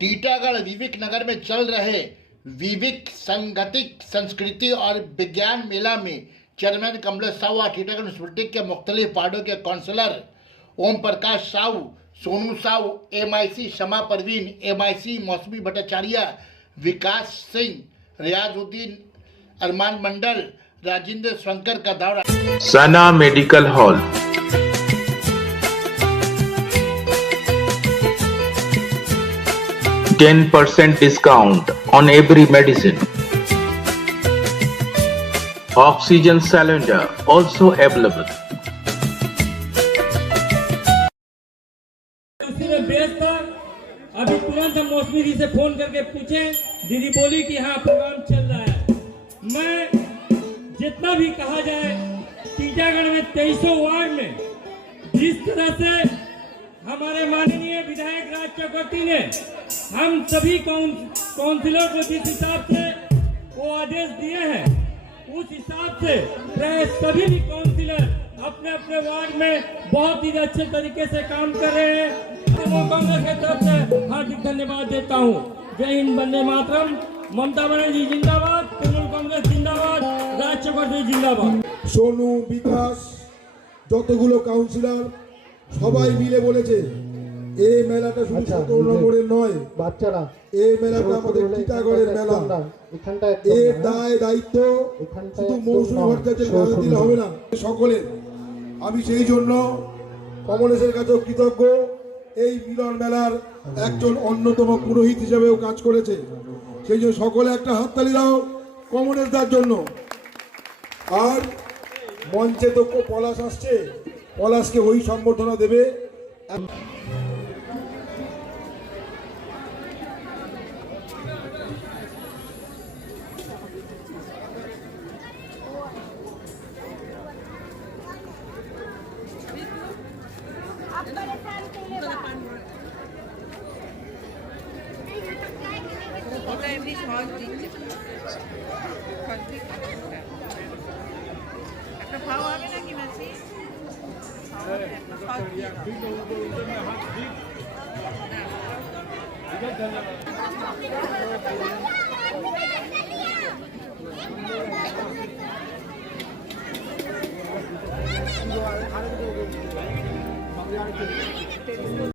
टीटागढ़ विवेक नगर में चल रहे विवेक संगतिक संस्कृति और विज्ञान मेला में चेयरमैन कमलेश साहू और टीटागढ़ म्यूनिसिपलिटी के मुख्तलिफ वार्डों के काउंसलर ओम प्रकाश साहू, सोनू साहू, MIC शमा परवीन, MIC मौसमी भट्टाचार्य, विकास सिंह, रियाजुद्दीन, अरमान मंडल, राजेंद्र शंकर का दौरा। सना medical hall 10% discount on every medicine. Oxygen cylinder also available. उसी में व्यस्त था। अभी तुरंत हम मौसमी जी से फोन करके पूछे, दीदी बोली कि हाँ प्रोग्राम चल रहा है। मैं जितना भी कहा जाए, टीटागढ़ में 2300 वार्ड में जिस तरह से हमारे माननीय विधायक राज चक्रवर्ती ने हम सभी काउंसिलर को जिस हिसाब से वो आदेश दिए हैं, उस हिसाब से प्राय सभी भी काउंसिलर अपने अपने वार्ड में बहुत ही अच्छे तरीके से काम कर रहे हैं। तृणमूल कांग्रेस की तरफ से हार्दिक धन्यवाद देता हूँ। जय हिंद, वंदे मातरम। ममता बनर्जी जिंदाबाद, तृणमूल कांग्रेस जिंदाबाद, राज चक्रवर्ती जिंदाबाद। सोनू, विकास, যতগুলো কাউন্সিলর সবাই মিলে বলেছে এই মেলাটা শুধু 17 নম্বরের নয়, বাচ্চারা এই মেলাটা আমাদের টিটাগড়ের মেলা। এর দায়িত্ব শুধু মৌসুমী ভট্টাচার্যের কাছে দিলে হবে না, সকলের। আমি সেই জন্য কমলেশের কাছেও কৃতজ্ঞ। এই মিলন মেলার একজন অন্যতম পুরোহিত হিসেবেও কাজ করেছে, সেই জন্য সকলে একটা হাততালি দাও কমলেশদার জন্য। আর মঞ্চে তো পলাশ আসছে, পলাশকে ওই সম্বর্ধনা দেবে। একটা ভাও হবে নাকি মাসি?